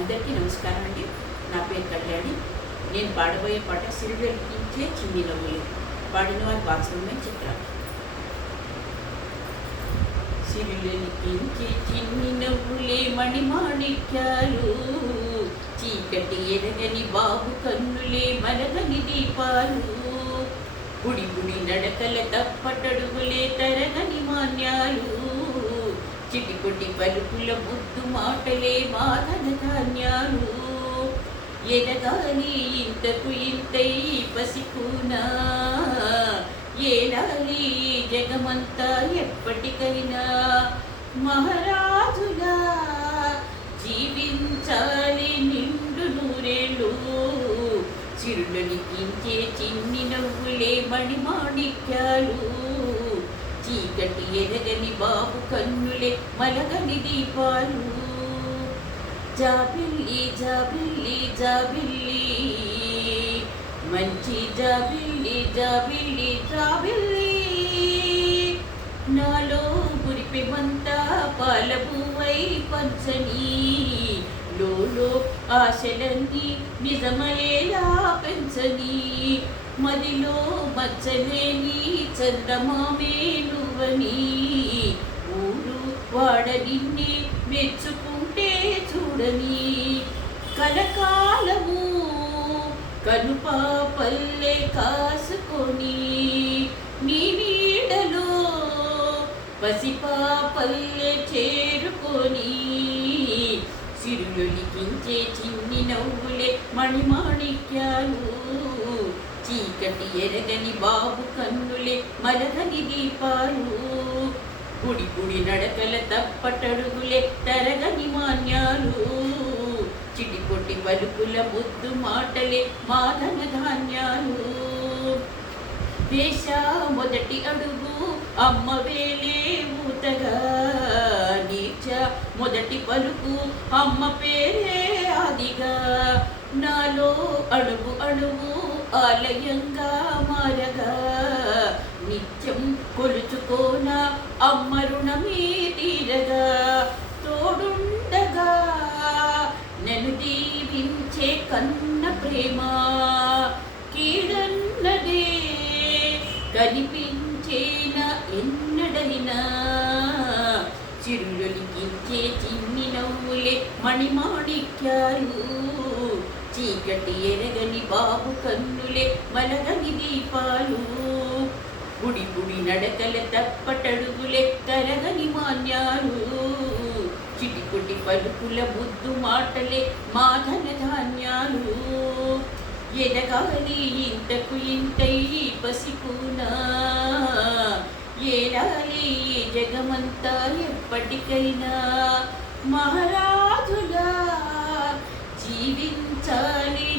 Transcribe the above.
అందరికీ నమస్కారం అండి. నా పేరు కళ్యాణి. నేను పాడబోయే పాట సిరివెలిపించే చిన్ని నవ్వులు పాడిన వారి బాత్రూమే చిత్ర. సిరివెలిపించే చిన్ని నవ్వులే మణిమాణిక్యాలు. చీకటి ఎరగని బాబు కన్నులే మలగని దీపాలు. గుడి గుడి నడకల తప్పటడుగులే తరగని మాన్య చిటికొటి పలుకుల ముద్దు మాటలే మాదన ధాన్యాలు ఎదగాలి ఇంతకు ఇంతై పసికునా? ఏడాలి జగమంతా ఎప్పటికైనా మహారాజుగా జీవించాలి నిండు నూరేళ్ళు. చిరులని కించే చిన్ని నవ్వులే మణిమాణిక్యాలు. చీకటి ఎరగని బాబు కన్నులే మలగని దీపాలు. జాబిల్లి జాబిల్లి జాబిల్లి. మంచి జాబిల్లి జాబిల్లి జాబిల్లి. నాలో గురిపెమంతా పాలపువై పంచని. లోలో ఆశలన్నీ నిజమయ్యేలా పెంచని. మదిలో మచ్చలేని చందమామేను. నువ్వని ఊరు వాడ నిన్నే మెచ్చుకుంటే చూడని కలకాలము కనుపాపల్లె కాసుకొని నీ నీడలో పసిపాపల్లె చేరుకొని సిరులొలికించే చిన్ని నవ్వులే మణిమాణిక్యాలు చీకటి ఎరగని బాబు కన్నులే మలగని దీపాలు. గుడి గుడి నడకల తప్పటడుగులే తరగని మాన్యాలు. చిటిపొట్టి పలుకుల ముద్దు మాటలే మాధన ధాన్యాలు. దేశ మొదటి అడుగు అమ్మ వేలే మూతగా. నీచ మొదటి పలుకు అమ్మ పేరే ఆదిగా. నాలో అడుగు అడుగు ఆలయంగా మారగా. నిత్యం కొలుచుకోన అమ్మ రుణమే తీరగా. తోడుండగా. నన్ను దీవించే కన్న ప్రేమ కీడన్నదే. కనిపించేన ఎన్నడైనా. చిరులొలికించే చిన్ని నవ్వులే మణిమాణిక్యాలు. చీకటి ఎరగని బాబు కన్నులే మలగని దీపాలు గుడి గుడి నడకల తప్పటడుగులే తరగని మాన్యాలు చిటికుటి పలుకుల ముద్దు మాటలే మాధన ధాన్యాలు ఎదగాలి ఇంతకు ఇంతై పసికునా ఏడాలి ఈ జగమంతా ఎప్పటికైనా మహారాజ్ turning